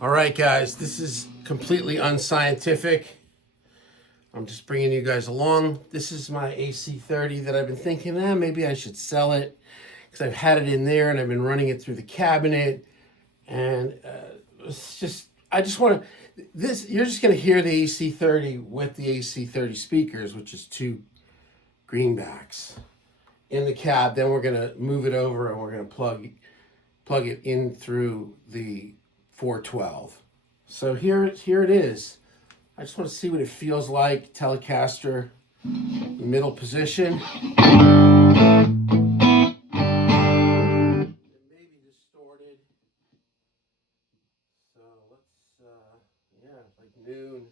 All right, guys, this is completely unscientific. I'm just bringing you guys along. This is my AC30 that I've been thinking, maybe I should sell it because I've had it in there and I've been running it through the cabinet. And I just want to, you're just going to hear the AC30 with the AC30 speakers, which is two greenbacks in the cab. Then we're going to move it over and we're going to plug it in through the 412. So here it is. I just want to see what it feels like. Telecaster, middle position. Maybe distorted. So let's, like noon.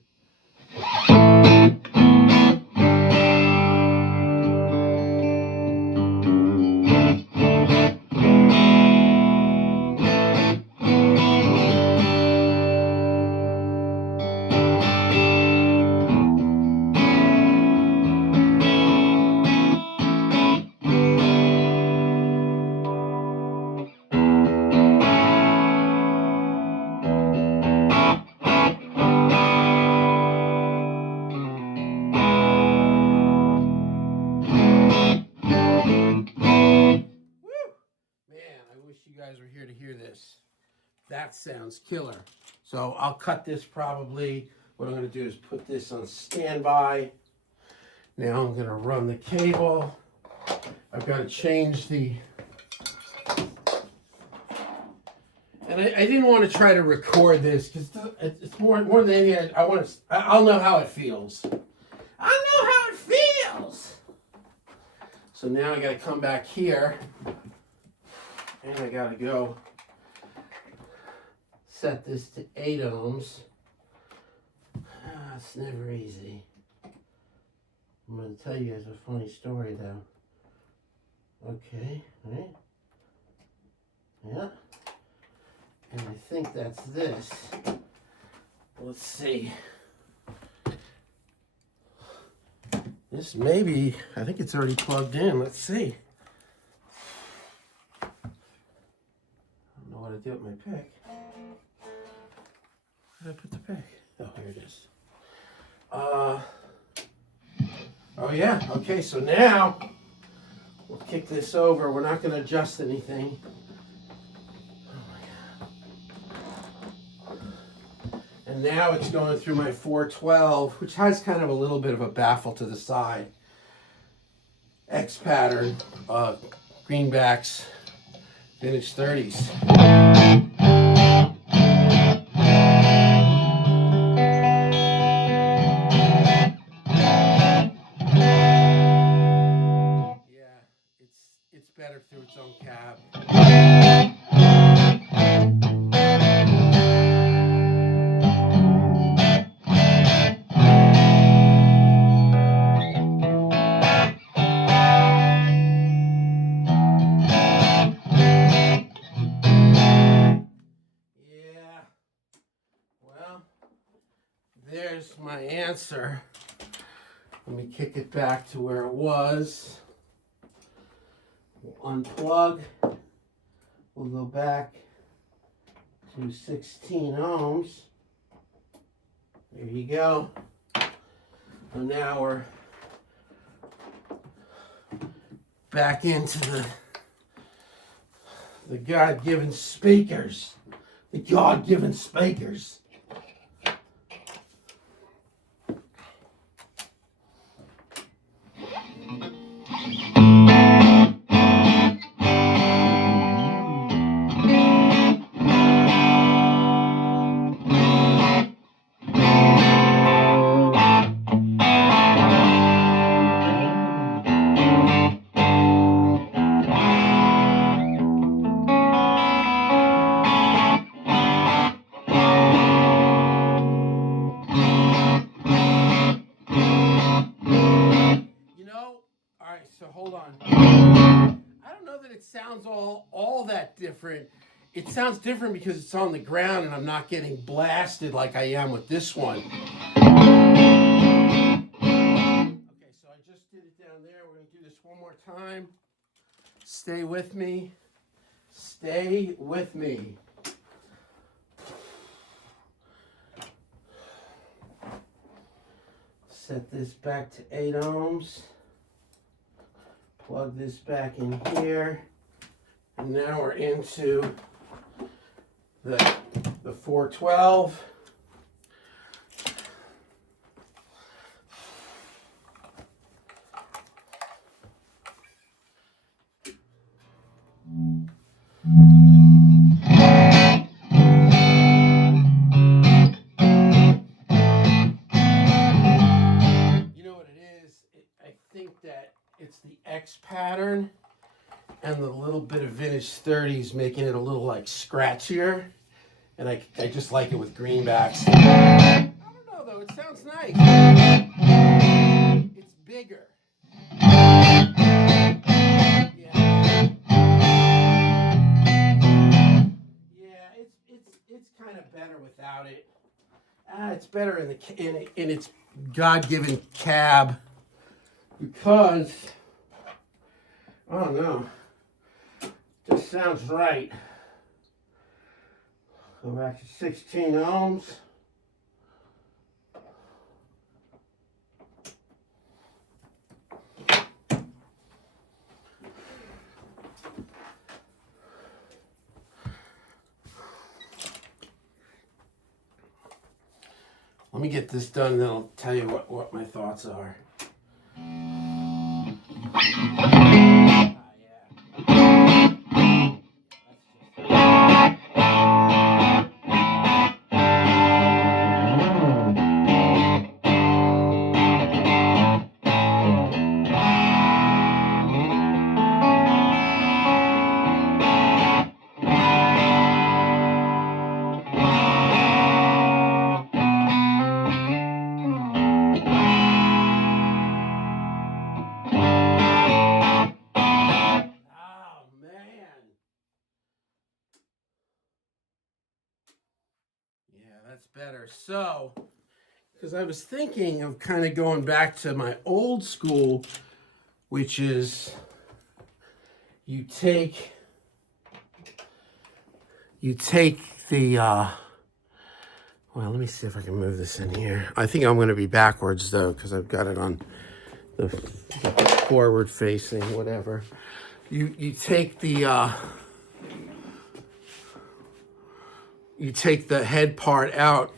You guys were here to hear this. That sounds killer. So I'll cut this probably. What I'm going to do is put this on standby. Now I'm going to run the cable. I've got to change the... And I didn't want to try to record this because it's more than anything. I'll know how it feels. I'll know how it feels. So now I got to come back here. And I gotta go set this to 8 ohms. It's never easy. I'm gonna tell you guys a funny story though. Okay, right? Yeah. And I think that's this. Let's see. This maybe, I think it's already plugged in. Let's see. What to do with my pick. Where did I put the pick? Oh, here it is. Oh yeah, okay, so now we'll kick this over. We're not going to adjust anything. Oh my God. And now it's going through my 412, which has kind of a little bit of a baffle to the side. X pattern, greenbacks, vintage 30s. It's better through its own cab. Yeah. Well, there's my answer. Let me kick it back to where it was. We'll unplug. We'll go back to 16 ohms. There you go. And now we're back into the God-given speakers. The God-given speakers. So hold on. I don't know that it sounds all that different. It sounds different because it's on the ground and I'm not getting blasted like I am with this one. Okay, so I just did it down there. We're going to do this one more time. Stay with me. Stay with me. Set this back to 8 ohms. Plug this back in here. And now we're into the 412. It's the X pattern and the little bit of vintage 30s making it a little like scratchier. And I just like it with greenbacks. I don't know though, it sounds nice. It's bigger. Yeah, it's kind of better without it. It's better in its God-given cab. Because, I don't know, just sounds right. Go back to 16 ohms. Let me get this done, then I'll tell you what my thoughts are. That's better. So, because I was thinking of kind of going back to my old school, which is you take the, well, let me see if I can move this in here. I think I'm going to be backwards though, because I've got it on the forward facing, whatever. You take the, you take the head part out,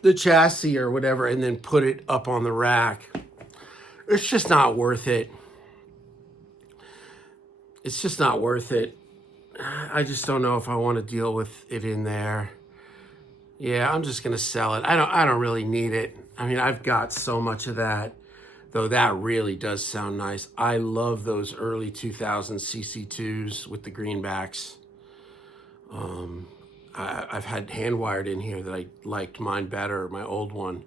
the chassis or whatever, and then put it up on the rack. It's just not worth it. It's just not worth it. I just don't know if I want to deal with it in there. Yeah, I'm just gonna sell it. I don't really need it. I mean, I've got so much of that, though that really does sound nice. I love those early 2000 CC2s with the greenbacks. I've had hand wired in here that I liked mine better, my old one.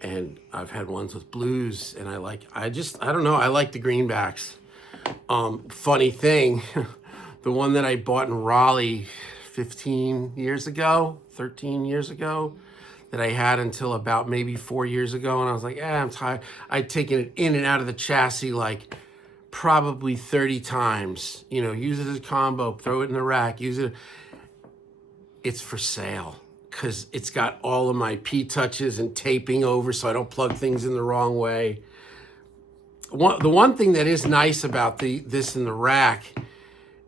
And I've had ones with blues and I don't know, I like the greenbacks. Funny thing, the one that I bought in Raleigh 13 years ago, that I had until about maybe 4 years ago. And I was like, I'm tired. I'd taken it in and out of the chassis like probably 30 times, use it as a combo, throw it in the rack, use it. It's for sale because it's got all of my P-touches and taping over so I don't plug things in the wrong way. The one thing that is nice about this in the rack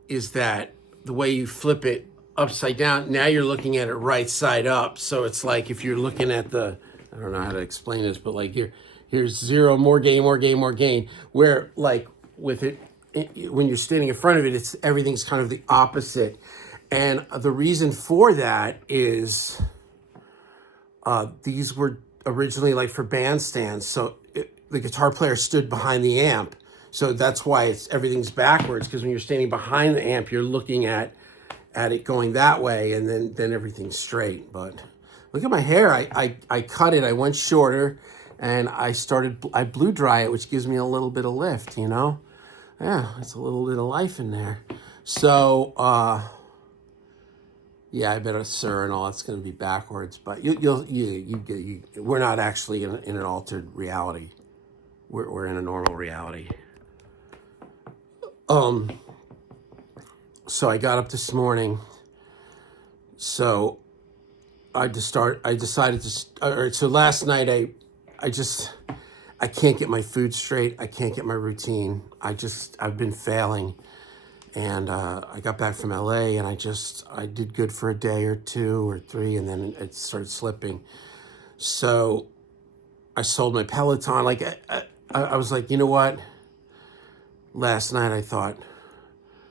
is that the way you flip it upside down, now you're looking at it right side up. So it's like if you're looking at I don't know how to explain this, but like here's zero, more gain. Where like with it, when you're standing in front of it, everything's kind of the opposite. And the reason for that is these were originally like for bandstands. So the guitar player stood behind the amp. So that's why everything's backwards, because when you're standing behind the amp, you're looking at it going that way, and then everything's straight. But look at my hair. I cut it. I went shorter, and I blew dry it, which gives me a little bit of lift, Yeah, it's a little bit of life in there. So, yeah, I bet sir and all that's going to be backwards, but we're not actually in an altered reality. We're in a normal reality. So I got up this morning. So so last night I I can't get my food straight. I can't get my routine. I've been failing. And I got back from LA and I did good for a day or 2 or 3, and then it started slipping. So I sold my Peloton. Like I was like, you know what? Last night I thought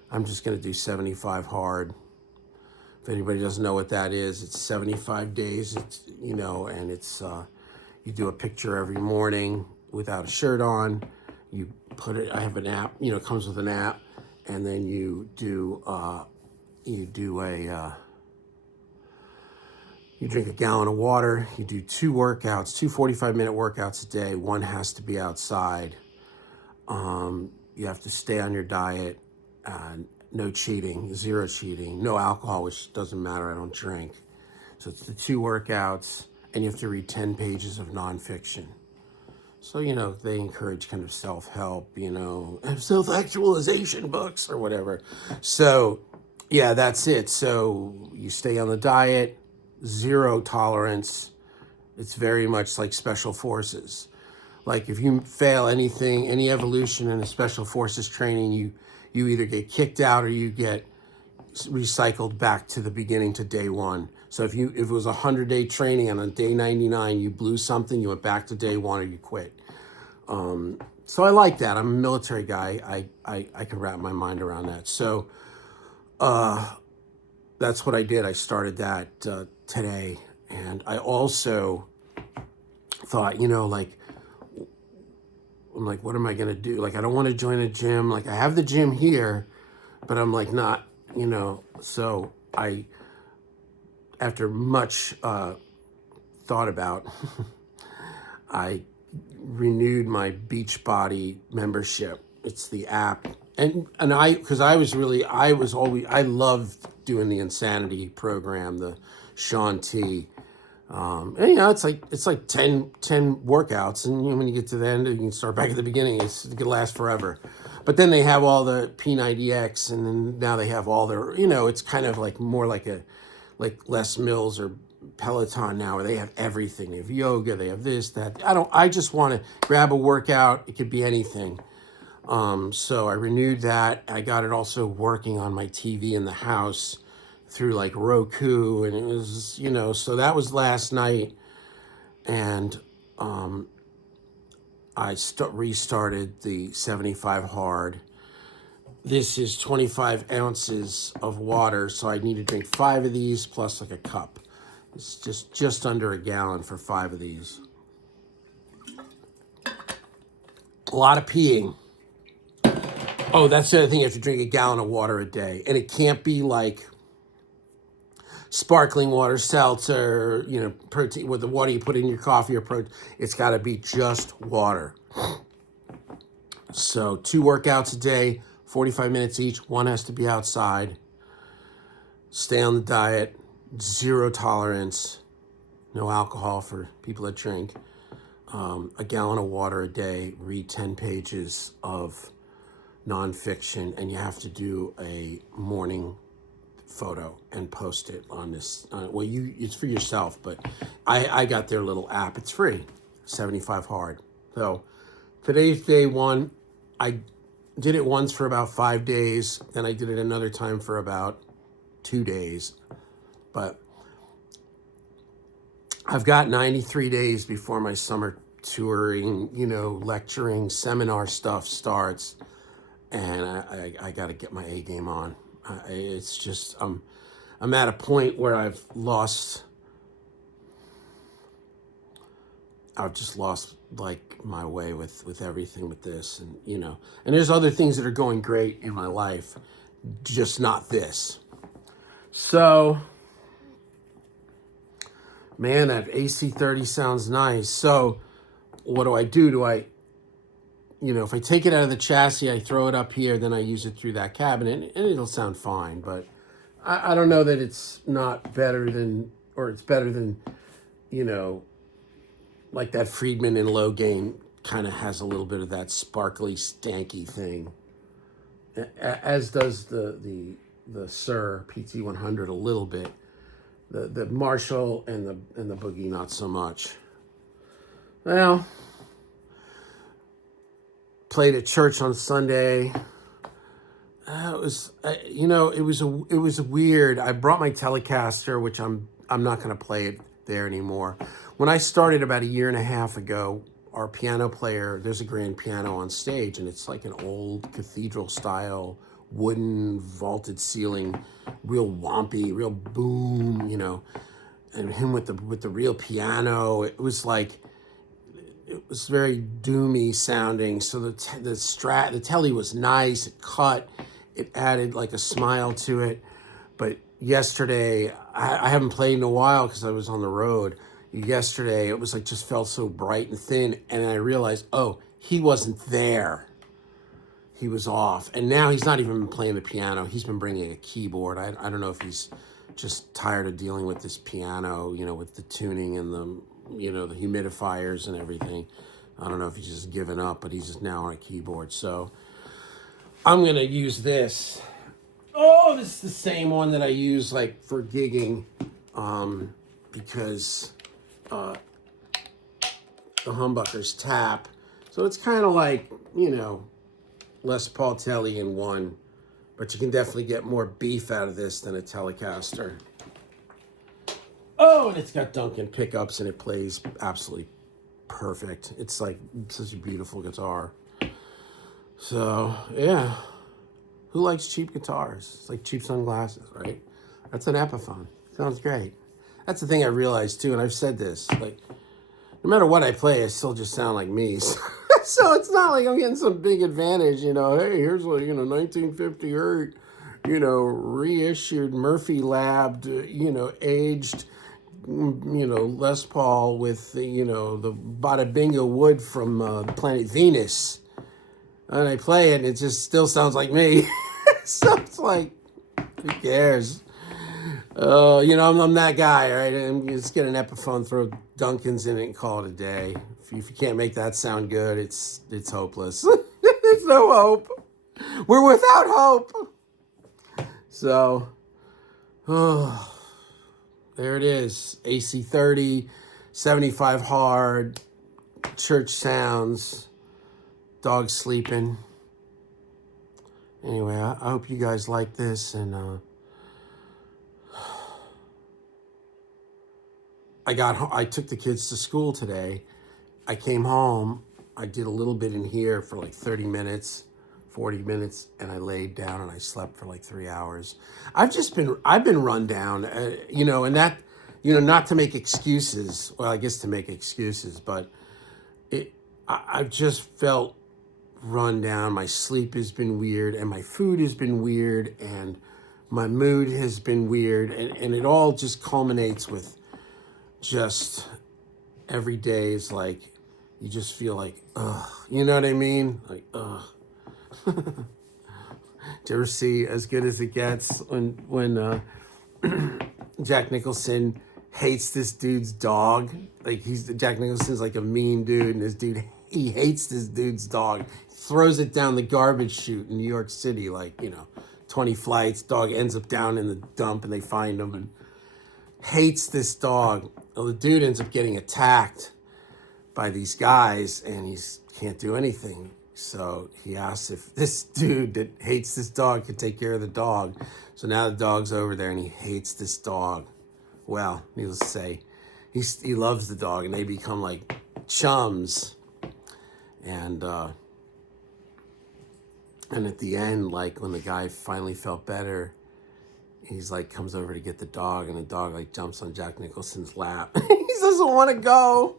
I'm just going to do 75 hard. If anybody doesn't know what that is, it's 75 days. It's, you know, and it's you do a picture every morning without a shirt on. You put it. I have an app. You know, it comes with an app, and then you do you drink a gallon of water. You do 2 workouts, 2 45-minute workouts a day. One has to be outside. You have to stay on your diet. No cheating, 0 cheating, no alcohol, which doesn't matter. I don't drink. So it's the 2 workouts, and you have to read 10 pages of nonfiction. So, you know, they encourage kind of self-help, you know, self-actualization books or whatever. So, yeah, that's it. So you stay on the diet, 0 tolerance. It's very much like special forces. Like if you fail anything, any evolution in a special forces training, you either get kicked out or you get recycled back to the beginning, to day 1. So if it was a 100-day training and on day 99 you blew something, you went back to day 1 or you quit. So I like that. I'm a military guy. I can wrap my mind around that. So that's what I did. I started that today. And I also thought, you know, like, I'm like, what am I going to do? Like, I don't want to join a gym. Like, I have the gym here, but I'm like, not, you know. So after much thought about, I renewed my Beachbody membership. It's the app. And because I loved doing the Insanity program, the Sean T. And, you know, it's like 10 workouts, and you know, when you get to the end, you can start back at the beginning. It can last forever. But then they have all the P90X, and then now they have all their, you know, it's kind of like more like Les Mills or Peloton now, where they have everything. They have yoga, they have this, that. I just want to grab a workout. It could be anything. So I renewed that. I got it also working on my TV in the house through like Roku, and it was, you know, so that was last night. And I restarted the 75 hard. This is 25 ounces of water, so I need to drink 5 of these plus like a cup. It's just under a gallon for 5 of these. A lot of peeing. Oh, that's the other thing. You have to drink a gallon of water a day, and it can't be like sparkling water, seltzer, you know, protein, with the water you put in your coffee or protein. It's got to be just water. So 2 workouts a day, 45 minutes each. 1 has to be outside. Stay on the diet, 0 tolerance, no alcohol for people that drink. A gallon of water a day, read 10 pages of nonfiction, and you have to do a morning photo and post it on this. It's for yourself, but I got their little app. It's free, 75 hard. So today's day 1. I did it once for about 5 days. Then I did it another time for about 2 days. But I've got 93 days before my summer touring, you know, lecturing, seminar stuff starts. And I got to get my A game on. It's just, I'm at a point where I've just lost like my way with everything with this, and you know, and there's other things that are going great in my life, just not this. So, man, that AC30 sounds nice. So what do? You know, if I take it out of the chassis, I throw it up here, then I use it through that cabinet, and it'll sound fine. But I don't know that it's not better than, or it's better than, you know, like that Friedman in low gain kind of has a little bit of that sparkly, stanky thing, as does the Sir PT100 a little bit. The Marshall and the Boogie not so much. Well, played at church on Sunday. It was weird. I brought my Telecaster, which I'm not going to play it there anymore. When I started about a year and a half ago, our piano player, there's a grand piano on stage, and it's like an old cathedral style, wooden vaulted ceiling, real wompy, real boom, and him with the real piano. It was very doomy sounding. So the telly was nice. It cut. It added like a smile to it. But yesterday, I haven't played in a while because I was on the road. Yesterday, it was just felt so bright and thin. And I realized, oh, he wasn't there. He was off. And now he's not even playing the piano. He's been bringing a keyboard. I don't know if he's just tired of dealing with this piano, with the tuning and the humidifiers and everything. I don't know if he's just given up, but he's just now on a keyboard. So I'm going to use this. Oh, this is the same one that I use for gigging, because the humbuckers tap. So it's kind of Les Paul Telly in one, but you can definitely get more beef out of this than a Telecaster. Oh, and it's got Duncan pickups, and it plays absolutely perfect. It's such a beautiful guitar. So, yeah. Who likes cheap guitars? It's like cheap sunglasses, right? That's an Epiphone. Sounds great. That's the thing I realized, too, and I've said this. No matter what I play, I still just sound like me. So it's not like I'm getting some big advantage, hey, here's 1958, reissued Murphy Labbed, aged, Les Paul with, the Bada Bingo wood from planet Venus. And I play it, and it just still sounds like me. So it's who cares? I'm that guy, right? I'm just get an Epiphone, throw Duncans in it, and call it a day. If you can't make that sound good, it's hopeless. There's no hope. We're without hope. So, there it is. AC30, 75 hard, church sounds, dog sleeping. Anyway, I hope you guys like this, and I took the kids to school today. I came home. I did a little bit in here for 30 minutes, 40 minutes, and I laid down and I slept for 3 hours. I've been run down, and that, not to make excuses. Well, I guess to make excuses, but I've just felt run down. My sleep has been weird, and my food has been weird, and my mood has been weird, and it all just culminates with just every day is you just feel ugh, you know what I mean? Ugh. Do you ever see As Good as It Gets when Jack Nicholson hates this dude's dog? Jack Nicholson's a mean dude, and he hates this dude's dog. Throws it down the garbage chute in New York City, 20 flights. Dog ends up down in the dump, and they find him, and hates this dog. Well, the dude ends up getting attacked by these guys, and he can't do anything. So he asks if this dude that hates this dog could take care of the dog. So now the dog's over there, and he hates this dog. Well, needless to say, he loves the dog, and they become chums. And at the end, when the guy finally felt better, he's comes over to get the dog, and the dog jumps on Jack Nicholson's lap. He doesn't want to go.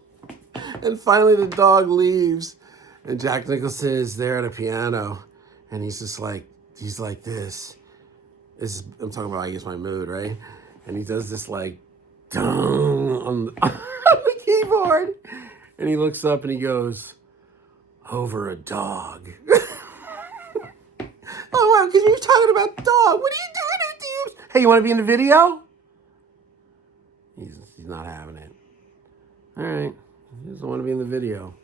And finally the dog leaves, and Jack Nicholson is there at a piano, and he's just he's like this. I'm talking about, I guess, my mood, right? And he does this dong on the keyboard, and he looks up and he goes, "Over a dog." Oh, wow, because you're talking about dog. What are you doing to you? Hey, you want to be in the video? He's not having it. All right. He doesn't want to be in the video.